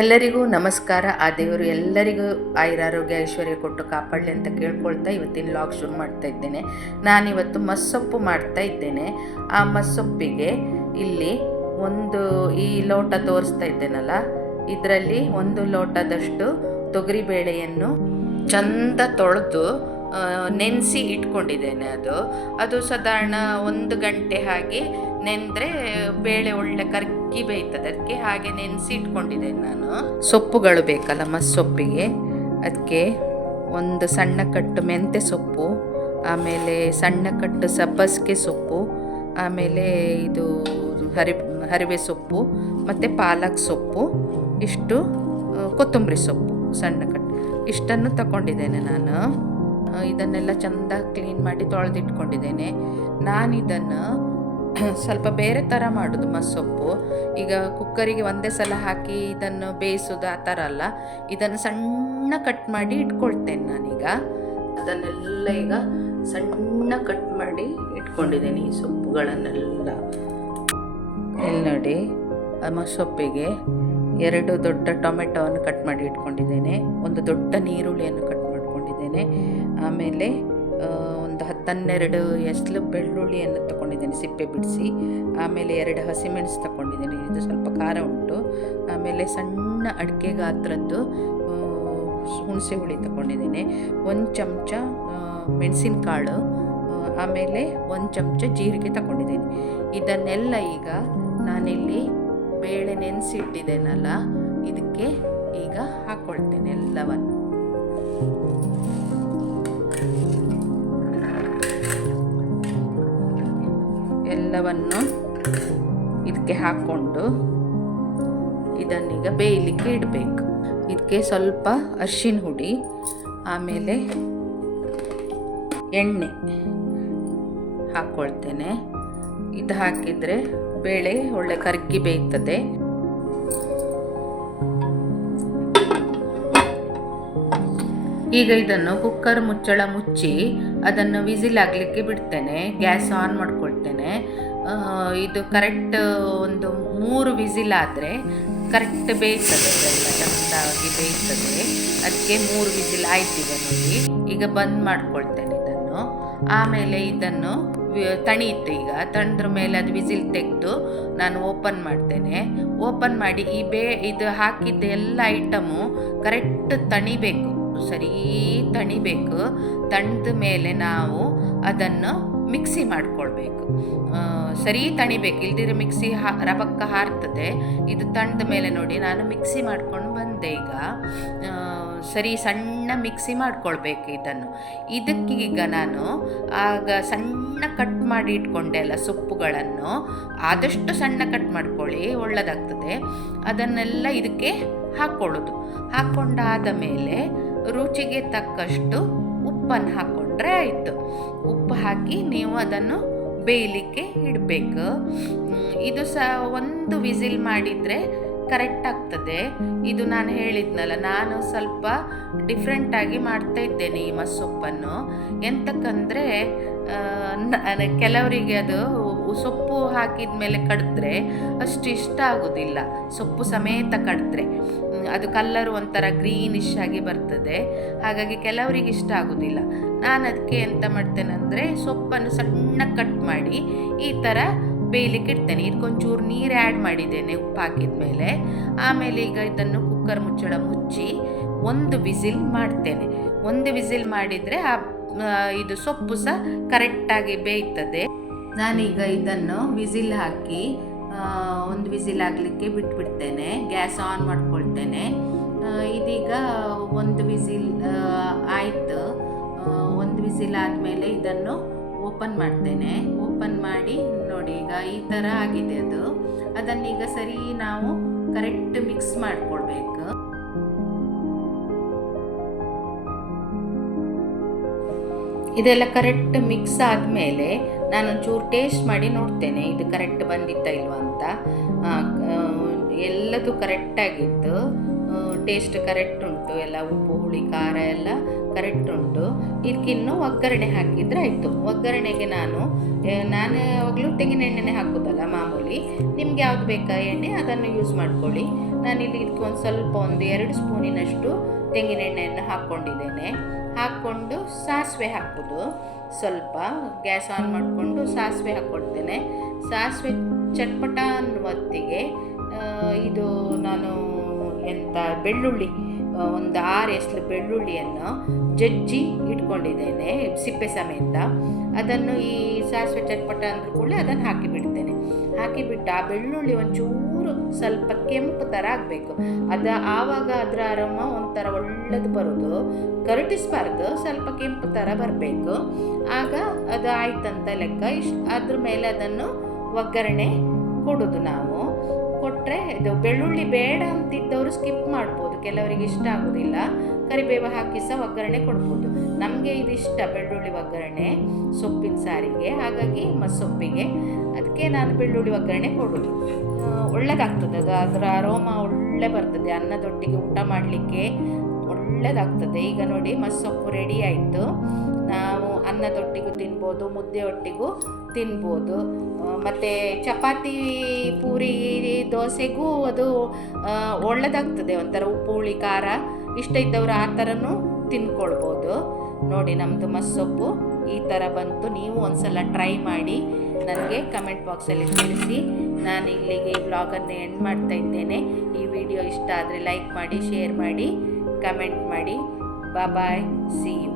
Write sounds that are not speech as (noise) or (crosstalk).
ಎಲ್ಲರಿಗೂ ನಮಸ್ಕಾರ. ಆ ದೇವರು ಎಲ್ಲರಿಗೂ ಆಯುರಾರೋಗ್ಯ, ಐಶ್ವರ್ಯ ಕೊಟ್ಟು ಕಾಪಾಡಲಿ ಅಂತ ಕೇಳ್ಕೊಳ್ತಾ ಇವತ್ತಿನ ಲಾಗ್ ಶುರು ಮಾಡ್ತಾ ಇದ್ದೇನೆ. ನಾನಿವತ್ತು ಮಸ್ಸೊಪ್ಪು ಮಾಡ್ತಾ ಇದ್ದೇನೆ. ಆ ಮಸ್ಸೊಪ್ಪಿಗೆ ಇಲ್ಲಿ ಒಂದು ಈ ಲೋಟ ತೋರಿಸ್ತಾ ಇದ್ದೇನಲ್ಲ, ಇದರಲ್ಲಿ ಒಂದು ಲೋಟದಷ್ಟು ತೊಗರಿಬೇಳೆಯನ್ನು ಚಂದ ತೊಳೆದು ನೆನೆಸಿ ಇಟ್ಕೊಂಡಿದ್ದೇನೆ ಅದು. ಅದು ಸಾಧಾರಣ ಒಂದು ಗಂಟೆ ಹಾಗೆ ನೆಂದರೆ ಬೇಳೆ ಒಳ್ಳೆ ಕರ್ಕಿ ಬೇಯ್ತದೆ. ಅದಕ್ಕೆ ಹಾಗೆ ನೆನೆಸಿ ಇಟ್ಕೊಂಡಿದ್ದೇನೆ ನಾನು. ಸೊಪ್ಪುಗಳು ಬೇಕಲ್ಲ ಮಸ್ಸೊಪ್ಪಿಗೆ ಅದಕ್ಕೆ ಒಂದು ಸಣ್ಣ ಕಟ್ಟು ಮೆಂತ್ಯ ಸೊಪ್ಪು, ಆಮೇಲೆ ಸಣ್ಣ ಕಟ್ಟು ಸಬ್ಬಸಿಗೆ ಸೊಪ್ಪು, ಆಮೇಲೆ ಇದು ಹರಿ, ಹರಿವೆ ಸೊಪ್ಪು, ಮತ್ತು ಪಾಲಕ್ ಸೊಪ್ಪು, ಇಷ್ಟು ಕೊತ್ತಂಬರಿ ಸೊಪ್ಪು ಸಣ್ಣ ಕಟ್ಟು ಇಷ್ಟನ್ನು ತಗೊಂಡಿದ್ದೇನೆ ನಾನು. ಇದನ್ನೆಲ್ಲ ಚೆಂದ ಕ್ಲೀನ್ ಮಾಡಿ ತೊಳೆದಿಟ್ಕೊಂಡಿದ್ದೇನೆ. ನಾನಿದನ್ನು (clears throat) ಸ್ವಲ್ಪ ಬೇರೆ ಥರ ಮಾಡೋದು ಮಸೊಪ್ಪು ಈಗ ಕುಕ್ಕರಿಗೆ ಒಂದೇ ಸಲ ಹಾಕಿ ಇದನ್ನು ಬೇಯಿಸೋದು ಆ ಥರ ಅಲ್ಲ. ಇದನ್ನು ಸಣ್ಣ ಕಟ್ ಮಾಡಿ ಇಟ್ಕೊಳ್ತೇನೆ ನಾನೀಗ. ಅದನ್ನೆಲ್ಲ ಈಗ ಸಣ್ಣ ಕಟ್ ಮಾಡಿ ಇಟ್ಕೊಂಡಿದ್ದೀನಿ ಈ ಸೊಪ್ಪುಗಳನ್ನೆಲ್ಲ. ಇಲ್ಲಿ ನೋಡಿ ಮಸೊಪ್ಪಿಗೆ ಎರಡು ದೊಡ್ಡ ಟೊಮೆಟೊವನ್ನು ಕಟ್ ಮಾಡಿ ಇಟ್ಕೊಂಡಿದ್ದೇನೆ. ಒಂದು ದೊಡ್ಡ ನೀರುಳ್ಳಿಯನ್ನು ಕಟ್ ಮಾಡ್ಕೊಂಡಿದ್ದೇನೆ. ಆಮೇಲೆ ಒಂದು ಹತ್ತನ್ನೆರಡು ಎಸ್ಲು ಬೆಳ್ಳುಳ್ಳಿಯನ್ನು ತಗೊಂಡಿದ್ದೀನಿ ಸಿಪ್ಪೆ ಬಿಡಿಸಿ, ಆಮೇಲೆ ಎರಡು ಹಸಿಮೆಣಸು ತಗೊಂಡಿದ್ದೀನಿ, ಇದು ಸ್ವಲ್ಪ ಖಾರ ಉಂಟು. ಆಮೇಲೆ ಸಣ್ಣ ಅಡಿಕೆ ಗಾತ್ರದ್ದು ಹುಣಸೆ ಹುಳಿ ತಗೊಂಡಿದ್ದೀನಿ, ಒಂದು ಚಮಚ ಮೆಣಸಿನಕಾಳು ಆಮೇಲೆ ಒಂದು ಚಮಚ ಜೀರಿಗೆ ತಗೊಂಡಿದ್ದೀನಿ. ಇದನ್ನೆಲ್ಲ ಈಗ ನಾನಿಲ್ಲಿ ಬೇಳೆ ನೆನೆಸಿಟ್ಟಿದ್ದೇನಲ್ಲ, ಇದಕ್ಕೆ ಈಗ ಹಾಕ್ಕೊಳ್ತೇನೆ ಎಲ್ಲವನ್ನು. ಎಲ್ಲವನ್ನು ಇದಕ್ಕೆ ಹಾಕ್ಕೊಂಡು ಇದನ್ನೀಗ ಬೇಯಲಿಕ್ಕೆ ಇಡಬೇಕು. ಇದಕ್ಕೆ ಸ್ವಲ್ಪ ಅರ್ಶಿನ ಹುಡಿ, ಆಮೇಲೆ ಎಣ್ಣೆ ಹಾಕ್ಕೊಳ್ತೇನೆ ಇದು ಹಾಕಿದರೆ ಬೇಳೆ ಒಳ್ಳೆ ಕರ್ಗಿ ಬೇಯ್ತದೆ. ಈಗ ಇದನ್ನು ಕುಕ್ಕರ್ ಮುಚ್ಚಳ ಮುಚ್ಚಿ ಅದನ್ನು ವಿಸಿಲ್ ಆಗಲಿಕ್ಕೆ ಬಿಡ್ತೇನೆ. ಗ್ಯಾಸ್ ಆನ್ ಮಾಡ್ಕೊಳ್ತೇನೆ. ಇದು ಕರೆಕ್ಟ್ ಒಂದು ಮೂರು ವಿಸಿಲ್ ಆದರೆ ಕರೆಕ್ಟ್ ಬೇಯ್ತದೆ ಅದೆಲ್ಲ ಚಂದಾಗಿ ಬೇಯ್ತದೆ ಅದಕ್ಕೆ ಮೂರು ವಿಸಿಲ್ ಆಯ್ತು ಈಗ ನೋಡಿ. ಈಗ ಬಂದ್ ಮಾಡ್ಕೊಳ್ತೇನೆ ಇದನ್ನು. ಆಮೇಲೆ ಇದನ್ನು ತಣಿಯುತ್ತೆ ಈಗ. ತಣ್ಣದ್ರ ಮೇಲೆ ಅದು ವಿಸಿಲ್ ತೆಗೆದು ನಾನು ಓಪನ್ ಮಾಡ್ತೇನೆ. ಓಪನ್ ಮಾಡಿ ಈ ಬೇ, ಇದು ಹಾಕಿದ್ದ ಎಲ್ಲ ಐಟಮು ಕರೆಕ್ಟ್ ತಣಿಬೇಕು. ಸರಿ ತಣಿಬೇಕು. ತಣ್ದ ಮೇಲೆ ನಾವು ಅದನ್ನು ಮಿಕ್ಸಿ ಮಾಡ್ಕೊಳ್ಬೇಕು. ಸರಿ ತಣಿಬೇಕು. ಇಲ್ದಿರೋ ಮಿಕ್ಸಿ ಹಾ ಹಾರ್ತದೆ. ಇದು ತಣ್ದ ಮೇಲೆ ನೋಡಿ ನಾನು ಮಿಕ್ಸಿ ಮಾಡ್ಕೊಂಡು ಬಂದೆ ಈಗ. ಸರಿ ಸಣ್ಣ ಮಿಕ್ಸಿ ಮಾಡ್ಕೊಳ್ಬೇಕು ಇದನ್ನು. ಇದಕ್ಕೀಗ ನಾನು ಆಗ ಸಣ್ಣ ಕಟ್ ಮಾಡಿ ಇಟ್ಕೊಂಡೆ ಅಲ್ಲ ಸೊಪ್ಪುಗಳನ್ನು. ಆದಷ್ಟು ಸಣ್ಣ ಕಟ್ ಮಾಡ್ಕೊಳ್ಳಿ, ಒಳ್ಳೆದಾಗ್ತದೆ. ಅದನ್ನೆಲ್ಲ ಇದಕ್ಕೆ ಹಾಕ್ಕೊಳ್ಳೋದು ಹಾಕ್ಕೊಂಡಾದ ಮೇಲೆ ರುಚಿಗೆ ತಕ್ಕಷ್ಟು ಉಪ್ಪನ್ನು ಹಾಕ್ಕೊಂಡ್ರೆ ಆಯಿತು. ಉಪ್ಪು ಹಾಕಿ ನೀವು ಅದನ್ನು ಬೇಯಲಿಕ್ಕೆ ಇಡಬೇಕು. ಇದು ಸಹ ಒಂದು ವಿಸಿಲ್ ಮಾಡಿದರೆ ಕರೆಕ್ಟ್ ಆಗ್ತದೆ. ಇದು ನಾನು ಹೇಳಿದ್ನಲ್ಲ, ನಾನು ಸ್ವಲ್ಪ ಡಿಫ್ರೆಂಟಾಗಿ ಮಾಡ್ತಾ ಇದ್ದೇನೆ ಈ ಮಸೊಪ್ಪನ್ನು ಎಂತಕ್ಕಂದರೆ ಕೆಲವರಿಗೆ ಅದು ಸೊಪ್ಪು ಹಾಕಿದ ಮೇಲೆ ಕಡಿದ್ರೆ ಅಷ್ಟು ಇಷ್ಟ ಆಗೋದಿಲ್ಲ. ಸೊಪ್ಪು ಸಮೇತ ಕಡಿದ್ರೆ. ಅದು ಕಲ್ಲರ್ ಒಂಥರ ಗ್ರೀನಿಶ್ ಆಗಿ ಬರ್ತದೆ. ಹಾಗಾಗಿ ಕೆಲವರಿಗೆ ಇಷ್ಟ ಆಗೋದಿಲ್ಲ. ನಾನು ಅದಕ್ಕೆ ಎಂತ ಮಾಡ್ತೇನೆ ಅಂದರೆ ಸೊಪ್ಪನ್ನು ಸಣ್ಣ ಕಟ್ ಮಾಡಿ ಈ ಥರ ಬೇಯಲಿಕ್ಕೆ ಇಡ್ತೇನೆ. ಇದಕ್ಕೊಂಚೂರು ನೀರು ಆ್ಯಡ್ ಮಾಡಿದ್ದೇನೆ ಉಪ್ಪು ಹಾಕಿದ ಮೇಲೆ ಆಮೇಲೆ ಈಗ ಇದನ್ನು ಕುಕ್ಕರ್ ಮುಚ್ಚಳ ಮುಚ್ಚಿ ಒಂದು ವಿಸಿಲ್ ಮಾಡ್ತೇನೆ. ಒಂದು ವಿಸಿಲ್ ಮಾಡಿದರೆ ಆ ಆ, ಇದು ಸೊಪ್ಪು ಸಹ ಕರೆಕ್ಟಾಗಿ ಬೇಯ್ತದೆ. ನಾನೀಗ ಇದನ್ನು ವಿಸಿಲ್ ಹಾಕಿ ಒಂದು ವಿಸಿಲ್ ಆಗಲಿಕ್ಕೆ ಬಿಟ್ಬಿಡ್ತೇನೆ. Gas on ಮಾಡ್ಕೊಳ್ತೇನೆ. ಇದೀಗ ಒಂದು ವಿಸಿಲ್ ಆಯಿತು. ಒಂದು ವಿಸಿಲ್ ಆದಮೇಲೆ ಇದನ್ನು ಓಪನ್ ಮಾಡ್ತೇನೆ. ಓಪನ್ ಮಾಡಿ ನೋಡಿ, ಈಗ ಈ ಥರ ಆಗಿದೆ ಅದು. ಅದನ್ನೀಗ ಸರಿ ನಾವು ಕರೆಕ್ಟ್ ಮಿಕ್ಸ್ ಮಾಡ್ಕೊಳ್ಬೇಕು. ಇದೆಲ್ಲ ಕರೆಕ್ಟ್ ಮಿಕ್ಸ್ ಆದಮೇಲೆ ನಾನೊಂಚೂರು ಟೇಸ್ಟ್ ಮಾಡಿ ನೋಡ್ತೇನೆ. ಇದು ಕರೆಕ್ಟ್ ಬಂದಿತ್ತ ಇಲ್ವಾ ಅಂತ. ಎಲ್ಲದೂ ಕರೆಕ್ಟಾಗಿತ್ತು ಟೇಸ್ಟ್ ಕರೆಕ್ಟ್ ಉಂಟು. ಎಲ್ಲ ಉಪ್ಪು, ಹುಳಿ, ಖಾರ ಎಲ್ಲ ಕರೆಕ್ಟ್ ಉಂಟು. ಇದಕ್ಕಿನ್ನು ಒಗ್ಗರಣೆ ಹಾಕಿದರೆ ಆಯಿತು. ಒಗ್ಗರಣೆಗೆ ನಾನು ನಾನು ಯಾವಾಗಲೂ ತೆಂಗಿನ ಎಣ್ಣೆನೆ ಹಾಕೋದಲ್ಲ ಮಾಮೂಲಿ. ನಿಮ್ಗೆ ಯಾವ್ದು ಬೇಕಾ ಎಣ್ಣೆ, ಅದನ್ನು ಯೂಸ್ ಮಾಡ್ಕೊಳ್ಳಿ. ಇಲ್ಲಿ ಇದಕ್ಕೆ ಒಂದು ಸ್ವಲ್ಪ ಒಂದು ಎರಡು ಸ್ಪೂನಿನಷ್ಟು ತೆಂಗಿನ ಎಣ್ಣೆಯನ್ನು ಹಾಕ್ಕೊಂಡಿದ್ದೇನೆ. ಹಾಕ್ಕೊಂಡು ಸಾಸಿವೆ ಹಾಕೋದು. ಸ್ವಲ್ಪ ಗ್ಯಾಸ್ ಆನ್ ಮಾಡಿಕೊಂಡು ಸಾಸಿವೆ ಹಾಕ್ಕೊಡ್ತೇನೆ. ಸಾಸಿವೆ ಚಟ್ಪಟ ಅನ್ನುವತ್ತಿಗೆ ಇದು ನಾನು ಎಂತ ಬೆಳ್ಳುಳ್ಳಿ ಒಂದು ಆರು ಎಸ್ಲು ಬೆಳ್ಳುಳ್ಳಿಯನ್ನು ಜಜ್ಜಿ ಇಟ್ಕೊಂಡಿದ್ದೇನೆ, ಸಿಪ್ಪೆ ಸಮೇತ. ಅದನ್ನು ಈ ಸಾಸಿವೆ ಚಟ್ಪಟ ಅಂದ್ರೂ ಕೂಡ ಅದನ್ನು ಹಾಕಿಬಿಡ್ತೇನೆ. ಹಾಕಿಬಿಟ್ಟು ಆ ಬೆಳ್ಳುಳ್ಳಿ ಒಂಚೂರು ಸ್ವಲ್ಪ ಕೆಂಪು ಥರ ಆಗಬೇಕು. ಅದು ಆವಾಗ ಅದರ ಅರಮ ಒಂಥರ ಒಳ್ಳೇದು ಬರೋದು. ಕರಟಿಸ್ಬಾರ್ದು, ಸ್ವಲ್ಪ ಕೆಂಪು ಥರ ಬರಬೇಕು. ಆಗ ಅದು ಆಯ್ತಂತ ಲೆಕ್ಕ. ಇಷ್ಟು ಅದ್ರ ಮೇಲೆ ಅದನ್ನು ಒಗ್ಗರಣೆ ಕೊಡೋದು ನಾವು. ಕೊಟ್ಟರೆ ಇದು ಬೆಳ್ಳುಳ್ಳಿ ಬೇಡ ಅಂತಿದ್ದವರು ಸ್ಕಿಪ್ ಮಾಡ್ಬೋದು. ಕೆಲವರಿಗೆ ಇಷ್ಟ ಆಗೋದಿಲ್ಲ. ಕರಿಬೇವು ಹಾಕಿ ಸಹ ಒಗ್ಗರಣೆ ಕೊಡ್ಬೋದು. ನಮಗೆ ಇದಿಷ್ಟ ಬೆಳ್ಳುಳ್ಳಿ ಒಗ್ಗರಣೆ ಸೊಪ್ಪಿನ ಸಾರಿಗೆ. ಹಾಗಾಗಿ ಮಸ್ಸೊಪ್ಪಿಗೆ ಅದಕ್ಕೆ ನಾನು ಬೆಳ್ಳುಳ್ಳಿ ಒಗ್ಗರಣೆ ಕೊಡೋದು. ಒಳ್ಳೆಯದಾಗ್ತದೆ ಒಳ್ಳೆದಾಗ್ತದೆ. ಅದು ಅದರ ಅರೋಮ ಒಳ್ಳೆ ಬರ್ತದೆ. ಅನ್ನದೊಟ್ಟಿಗೆ ಊಟ ಮಾಡಲಿಕ್ಕೆ ಒಳ್ಳೆದಾಗ್ತದೆ. ಈಗ ನೋಡಿ ಮಸ್ಸೊಪ್ಪು ರೆಡಿ ಆಯಿತು. ನಾವು ಅನ್ನದೊಟ್ಟಿಗೂ ತಿನ್ಬೋದು ಮುದ್ದೆ ಒಟ್ಟಿಗೂ ತಿನ್ಬೋದು ಮತ್ತು ಚಪಾತಿ, ಪೂರಿ, ದೋಸೆಗೂ ಅದು ಒಳ್ಳೆದಾಗ್ತದೆ ಒಂಥರ ಉಪ್ಪು, ಹುಳಿ, ಖಾರ. ಇಷ್ಟ ಇದ್ದವರು ಆ ಥರನೂ ತಿನ್ಕೊಳ್ಬೋದು. ನೋಡಿ ನಮ್ಮದು ಮಸ್ಸೊಪ್ಪು. ಈ ಥರ ಬಂತು. ನೀವು ಒಂದ್ಸಲ ಟ್ರೈ ಮಾಡಿ ನನಗೆ ಕಮೆಂಟ್ ಬಾಕ್ಸಲ್ಲಿ ತಿಳಿಸಿ. ನಾನು ಇಲ್ಲಿಗೆ ಈ ಬ್ಲಾಗನ್ನು ಎಂಡ್ ಮಾಡ್ತಾ ಇದ್ದೇನೆ. ಈ ವಿಡಿಯೋ ಇಷ್ಟ ಆದರೆ ಲೈಕ್ ಮಾಡಿ, ಶೇರ್ ಮಾಡಿ, ಕಮೆಂಟ್ ಮಾಡಿ. Bye see you